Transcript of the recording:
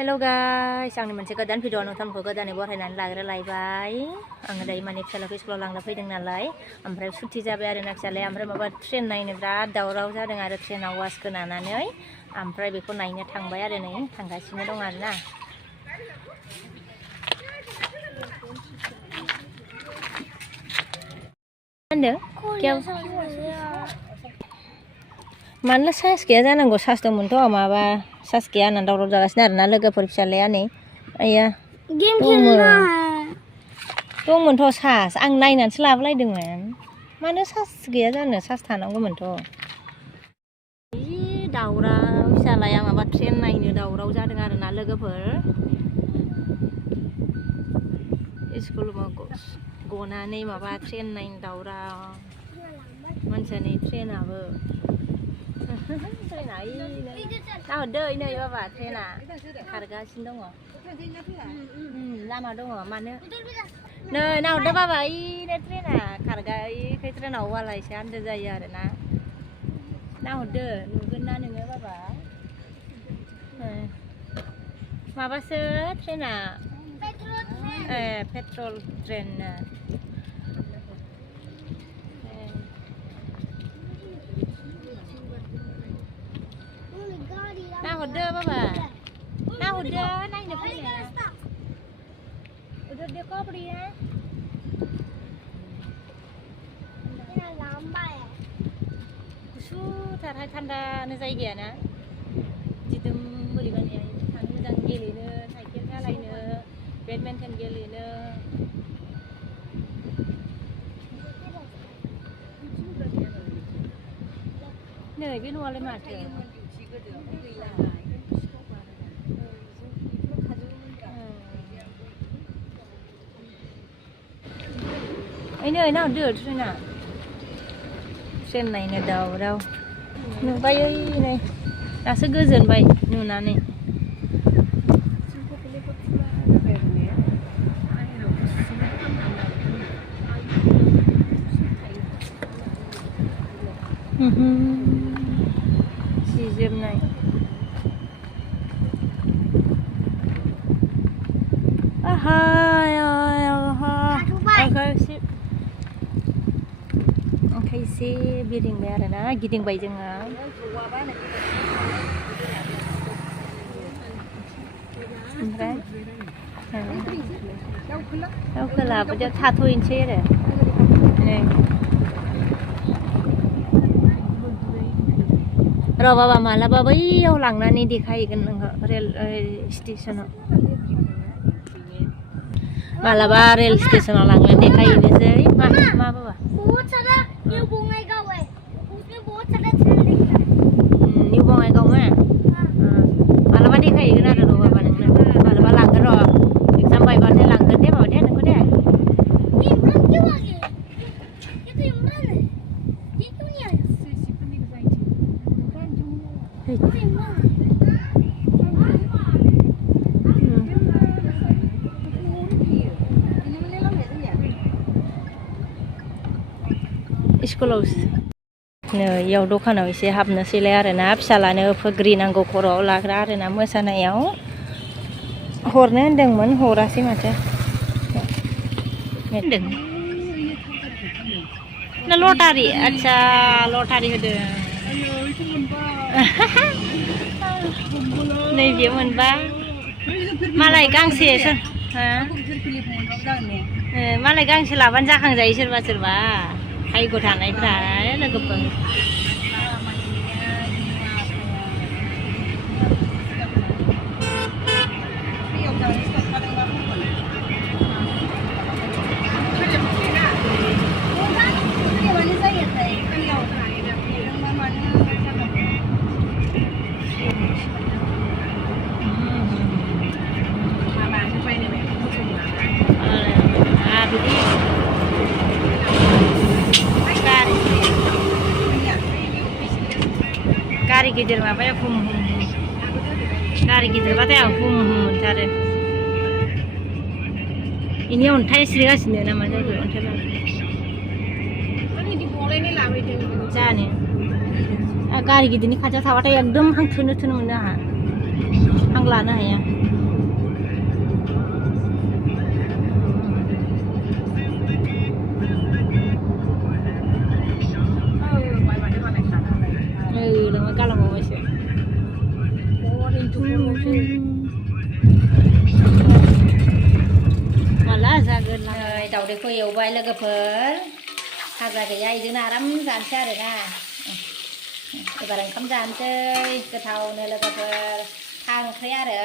हेल' guys आंनि मोनसे गोदान भिडिअ नोंथांखौ गोदानै बरायनानै लाग्रोलायबाय आङो दायो माने फिसालाखौ स्कुलाव लांनो फैदों नालाय ओमफ्राय सुथि जाबाय आरोना फिसालाया ओमफ्राय माबा ट्रेन नायनो बिराद दावराव जादों आरो ट्रेन आवाज खोनानानै ओमफ्राय बेखौ नायनो थांबाय आरो नै थांगासिनो दं आरोना मानोना सार्स गैया जानांगौ सार्स दंमोनथ' माबा सार्स गैया होननानै दावराव जागासिनो आरोना लोगोफोर फिसालाया नै आइया दंमोनथ' सार्स आं नायनानैसो लाबोलायदोंमोन मानो सार्स गैया जानो सार्स थानांगौमोनथ' जि दावराव फिसालाया माबा ट्रेन नायनो दावराव जादों आरोना लोगोफोर स्कुल गनानै माबा ट्रेन नायनो दावराव मानसियानो ट्रेनाबो ट्रेना नाहरदो नै बाबा ट्रेना खारगासिनो दङ लामा दङ मानो नै नाहरदो बाबा इनो ट्रेना खारगायिखाय ट्रेनाव वाला एसे आन्दो जायो आरोना नाहरदो नुगोन ना नोङो बाबा माबासो ट्रेना पेट्रल ट्रेन नाहरदो बाबा नाहरदो नायनो फैनाया उधर देखो बढ़िया गुसुथारहाय थान्दानो जायगायाना दिदोम बोरैबानि थांनो मोजां गेलेनो साइकेल सालायनो बेडमिन्टन गेलेनो नै बे न'आलाय माथो नै नाहरदो ट्रेना ट्रेन नायनो दावराव नुबाय नै दासो गोजोनबाय नुनानै सिजोबनाय एसे गिदिंबाय आरोना गिदिंबाय जोङो ओमफ्राय दावखोलाबो थाथ'नोसै आरो र' बाबा मालाबा बैयाव लांनानै देखायहैगोन नोङो रेल स्टेसनाव मालाबा रेल स्टेसनाव लांनानै देखायहैनोसै मा बाबा न्यू बङाइगाव है उसमें बहुत सारा ट्रेन दिखता है न्यू बङाइगाव में मालाबा देखायहैगोन आरो र' बाबा नोंनो मालाबा लांगोन र' एग्जाम बायबाथाय लांगोन दे बाबा दे नोंखौ दे इमरान क्यों आ गया ये तो इमरान है ये क्यों नहीं आया इमरान स्कुलाव नै इयाव दखानाव एसे हाबनोसैलाय आरोना फिसालानो फोग्रि नांगौ खर'आव लाग्रा आरोना मोसानायाव हरनो होनदोंमोन हरासै माथो होनदों ना लटारि आदसा लटारि होदों नैबे मोनबा मालाय गांसे मालाय गांसे लाबानो जाखांजायो सोरबा सोरबा भाग्य थानायफ्रा लोगोफोर गारि गिदिर माबाया हुम हुम गारि गिदिरबाथाय आं हुम हुम मोनथारो इनि अन्थाइ सिरिगासिनो नामा जाखो अन्थाइ जानो गारि गिदिरनि खाथियाव थाबाथाय एकदम हां थोनो मोनो आंहा हां लानो हाया दाउदैखौ एवबाय लोगोफोर भाजा गैया इजोंनो आराम जानोसै आरोना एबार ओंखाम जानोसै गोथावनो लोगोफोर था ओंख्रि आरो